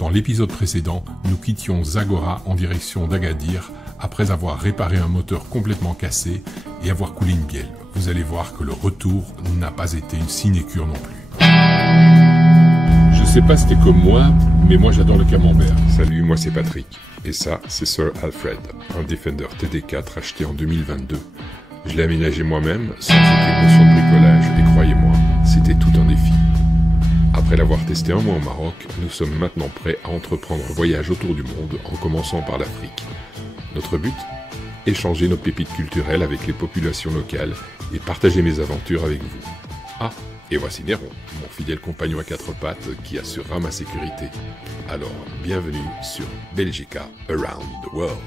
Dans l'épisode précédent, nous quittions Zagora en direction d'Agadir après avoir réparé un moteur complètement cassé et avoir coulé une bielle. Vous allez voir que le retour n'a pas été une sinécure non plus. Je sais pas si t'es comme moi, mais moi j'adore le camembert. Salut, moi c'est Patrick. Et ça, c'est Sir Alfred, un Defender TD4 acheté en 2022. Je l'ai aménagé moi-même, sans aucune notion de bricolage, et croyez-moi, c'était tout un défi. Après l'avoir testé un mois au Maroc, nous sommes maintenant prêts à entreprendre un voyage autour du monde en commençant par l'Afrique. Notre but ? Échanger nos pépites culturelles avec les populations locales et partager mes aventures avec vous. Ah, et voici Néron, mon fidèle compagnon à quatre pattes qui assurera ma sécurité. Alors, bienvenue sur Belgica Around the World.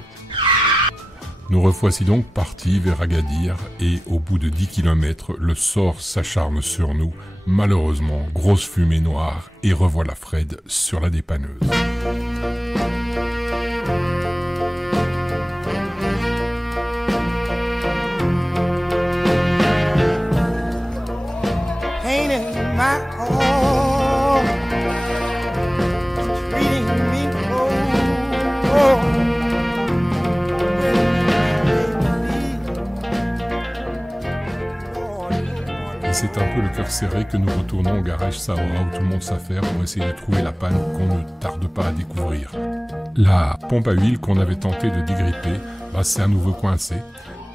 Nous revoici donc partis vers Agadir et au bout de 10 km, le sort s'acharne sur nous. Malheureusement, grosse fumée noire et revoilà Fred sur la dépanneuse. C'est un peu le cœur serré que nous retournons au garage Sahara où tout le monde s'affaire pour essayer de trouver la panne qu'on ne tarde pas à découvrir. La pompe à huile qu'on avait tenté de dégripper s'est à nouveau coincée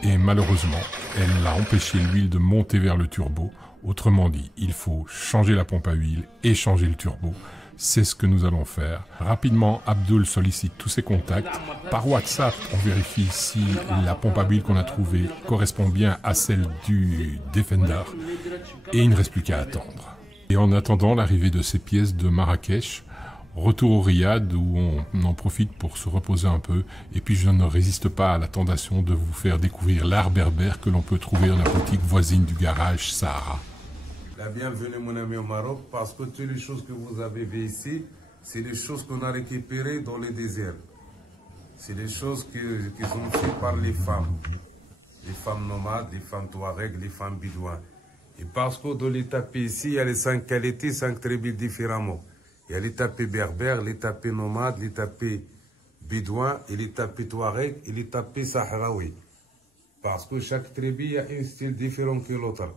et malheureusement, elle a empêché l'huile de monter vers le turbo. Autrement dit, il faut changer la pompe à huile et changer le turbo. C'est ce que nous allons faire. Rapidement, Abdul sollicite tous ses contacts. Par WhatsApp, on vérifie si la pompe à huile qu'on a trouvée correspond bien à celle du Defender. Et il ne reste plus qu'à attendre. Et en attendant l'arrivée de ces pièces de Marrakech, retour au Riyad où on en profite pour se reposer un peu. Et puis je ne résiste pas à la tentation de vous faire découvrir l'art berbère que l'on peut trouver dans la boutique voisine du garage Sahara. La bienvenue mon ami au Maroc parce que toutes les choses que vous avez vues ici, c'est les choses qu'on a récupérées dans les déserts. C'est les choses qui sont faites par les femmes nomades, les femmes touaregs, les femmes bidouins. Et parce que dans les tapis ici, il y a les 5 qualités, 5 tribus différemment. Il y a les tapis berbères, les tapis nomades, les tapis bidouins, et les tapis touaregs et les tapis sahraouis. Parce que chaque tribu, il y a un style différent que l'autre.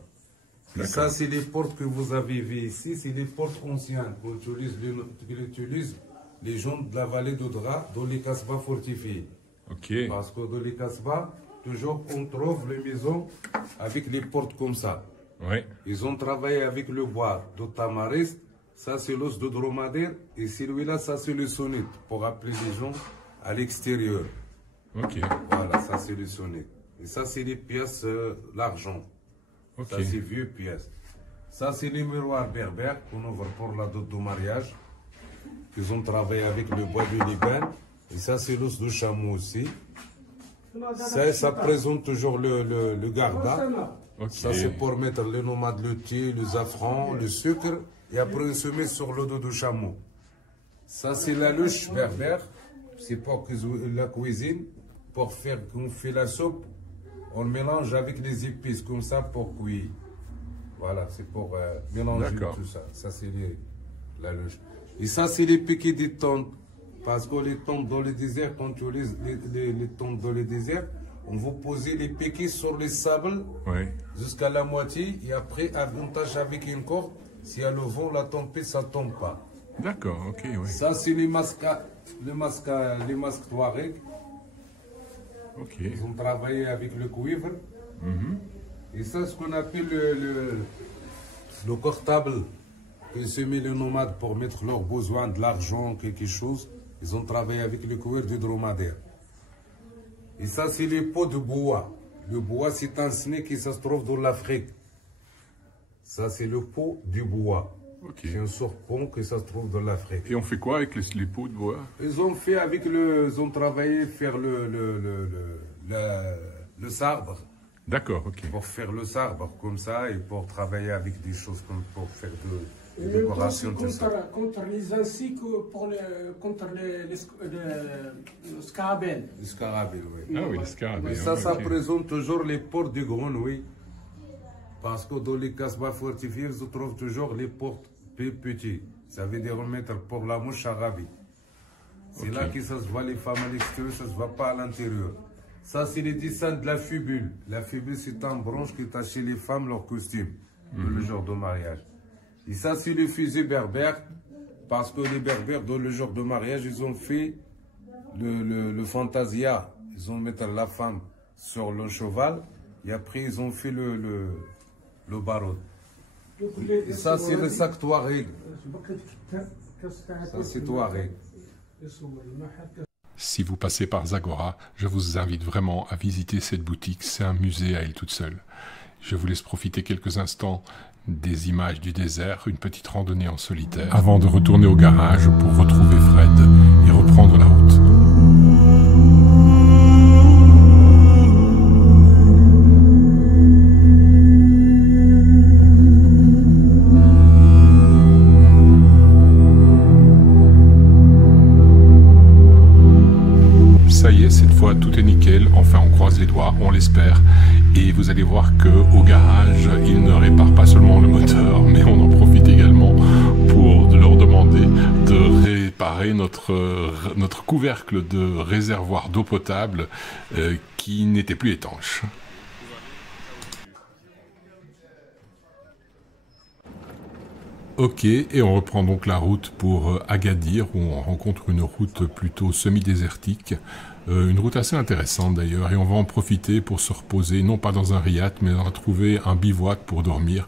Et ça, c'est les portes que vous avez vues ici, c'est les portes anciennes qu'utilisent les gens de la vallée d'Oudra dans les kasbahs fortifiés. Okay. Parce que dans les kasbahs, toujours on trouve les maisons avec les portes comme ça. Ouais. Ils ont travaillé avec le bois de tamaris, ça c'est l'os de dromadaire, et celui-là, ça c'est le sonnette, pour appeler les gens à l'extérieur. Ok. Voilà, ça c'est le sonnette. Et ça c'est les pièces, l'argent. Okay. Ça c'est vieux pièces. Ça c'est les miroirs berbères qu'on ouvre pour la dot de mariage. Ils ont travaillé avec le bois du Liban. Et ça c'est l'os de chameau aussi. Ça présente toujours le garda. Okay. Ça c'est pour mettre les nomades, le thé, le safran, le sucre. Et après on se met sur le dos de chameau. Ça c'est la luche berbère. C'est pour la cuisine. Pour faire qu'on fait la soupe. On mélange avec les épices comme ça pour cuire. Voilà, c'est pour mélanger tout ça. Ça, c'est la luche. Et ça, c'est les piquets des tentes. Parce que les tentes dans le désert, quand tu utilise les tentes dans le désert, on va poser les piquets sur les sables jusqu'à la moitié. Et après, avantage avec une corde. Si y a le vent, la tempête, ça ne tombe pas. D'accord, ok, oui. Ça, c'est les masques touareg. Okay. Ils ont travaillé avec le cuivre. Et ça, ce qu'on appelle le portable que se met les nomades pour mettre leurs besoins, de l'argent, quelque chose. Ils ont travaillé avec le cuivre du dromadaire. Et ça, c'est les pots de bois. Le bois, c'est un snake qui se trouve dans l'Afrique. Ça, c'est le pot du bois. Okay. C'est un serpent qui se trouve dans l'Afrique. Et on fait quoi avec les pots de bois? Ils ont fait avec ils ont travaillé faire le sabre. D'accord, ok. Pour faire le sabre comme ça et pour travailler avec des choses comme pour faire de décoration. Contre les ainsi que contre les scarabées. Les scarabées, oui. Ah oui, les scarabées. Mais ça, ça présente toujours les portes du grenouille. Parce que dans les kasbahs fortifiés, on trouve toujours les portes plus petites. Ça veut dire mettre pour la mouche arabe. C'est Ok. là que ça se voit les femmes à l'extérieur, ça se voit pas à l'intérieur. Ça, c'est les dessins de la fibule. La fibule, c'est un branche que t'as chez les femmes, leur costume, le jour de mariage. Et ça, c'est le fusil berbère, parce que les berbères, dans le jour de mariage, ils ont fait le fantasia. Ils ont mis la femme sur le cheval, et après, ils ont fait le barreau. Et ça, c'est le sac Touareg. Ça, c'est Touareg. Si vous passez par Zagora, je vous invite vraiment à visiter cette boutique, c'est un musée à elle toute seule. Je vous laisse profiter quelques instants des images du désert, une petite randonnée en solitaire, avant de retourner au garage pour retrouver Fred et reprendre la route. Ça y est, cette fois tout est nickel, enfin on croise les doigts, on l'espère, et vous allez voir qu'au garage, ils ne réparent pas seulement le moteur, mais on en profite également pour leur demander de réparer notre couvercle de réservoir d'eau potable qui n'était plus étanche. Ok, et on reprend donc la route pour Agadir, où on rencontre une route plutôt semi-désertique, une route assez intéressante d'ailleurs, et on va en profiter pour se reposer, non pas dans un riad, mais on va trouver un bivouac pour dormir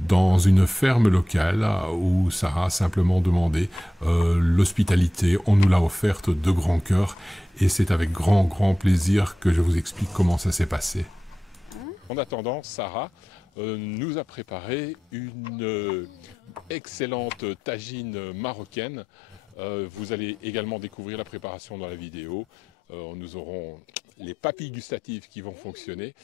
dans une ferme locale où Sarah a simplement demandé l'hospitalité. On nous l'a offerte de grand cœur, et c'est avec grand plaisir que je vous explique comment ça s'est passé. En attendant, Sarah nous a préparé une excellente tagine marocaine. Vous allez également découvrir la préparation dans la vidéo. Nous aurons les papilles gustatives qui vont fonctionner.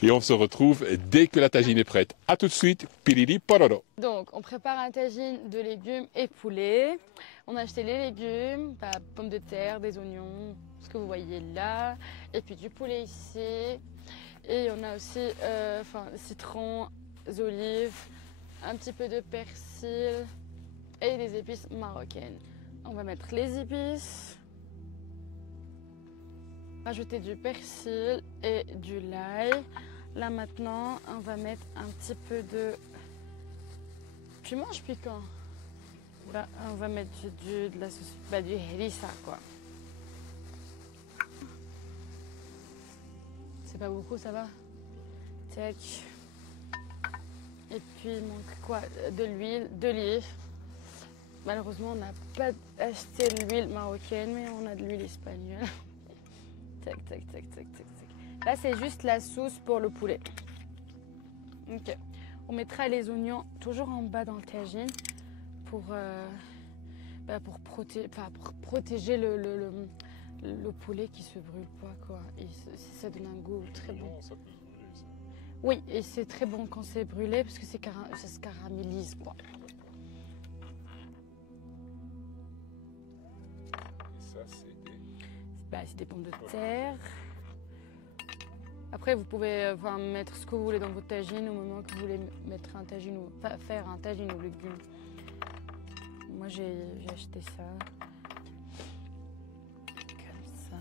Et on se retrouve dès que la tagine est prête. A tout de suite, pilili pororo. Donc, on prépare un tagine de légumes et poulet. On a acheté les légumes, pommes de terre, des oignons, ce que vous voyez là. Et puis du poulet ici. Et on a aussi citron, olives, un petit peu de persil et des épices marocaines. On va mettre les épices, rajouter du persil et du l'ail. Là maintenant, on va mettre un petit peu de... Tu manges piquant? Bah, on va mettre de la sauce, du harissa quoi. C'est pas beaucoup, ça va? Tac. Et puis il manque quoi? De l'huile, d'olive. Malheureusement, on n'a pas acheté l'huile marocaine, mais on a de l'huile espagnole. Tac, tac, tac, tac, tac, tac. Là, c'est juste la sauce pour le poulet. Ok. On mettra les oignons toujours en bas dans le tagine pour protéger le poulet qui se brûle pas, quoi. Et ça donne un goût très bon. Oui, et c'est très bon quand c'est brûlé parce que ça se caramélise, quoi. Et ça, c'est des pommes de terre. Après, vous pouvez mettre ce que vous voulez dans votre tagine au moment que vous voulez mettre un tagine faire un tagine aux légumes. Moi, j'ai acheté ça. Comme ça.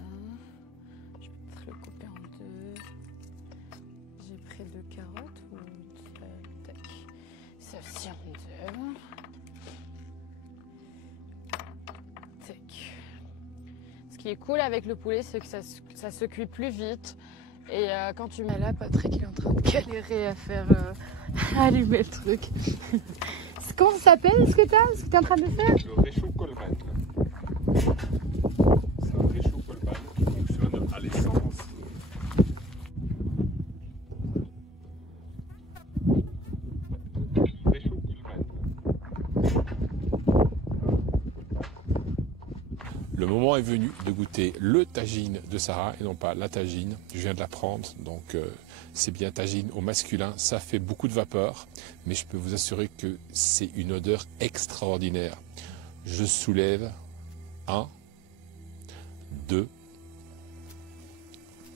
Je vais peut-être le couper en deux. J'ai pris 2 carottes ou tac. Ça aussi en deux. Tac. Ce qui est cool avec le poulet, c'est que ça se cuit plus vite. Et quand tu mets là, Patrick il est en train de galérer à faire allumer le truc. Comment ça s'appelle ce que tu es en train de faire? Le réchaud Coleman. C'est un réchaud Coleman qui fonctionne à l'essence. Réchaud Coleman. Le moment est venu de goûter le tagine de Sarah et non pas la tagine. Je viens de la prendre, donc c'est bien tagine au masculin. Ça fait beaucoup de vapeur, mais je peux vous assurer que c'est une odeur extraordinaire. Je soulève 1, 2,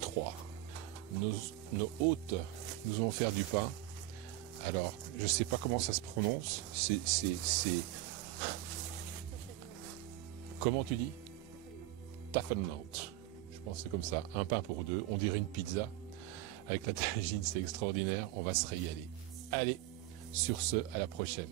3. Nos hôtes nous ont offert du pain. Alors, je ne sais pas comment ça se prononce. C'est... Comment tu dis? Tafelnut. Je pense que c'est comme ça, un pain pour deux. On dirait une pizza. Avec la tagine, c'est extraordinaire. On va se régaler. Allez, sur ce, à la prochaine.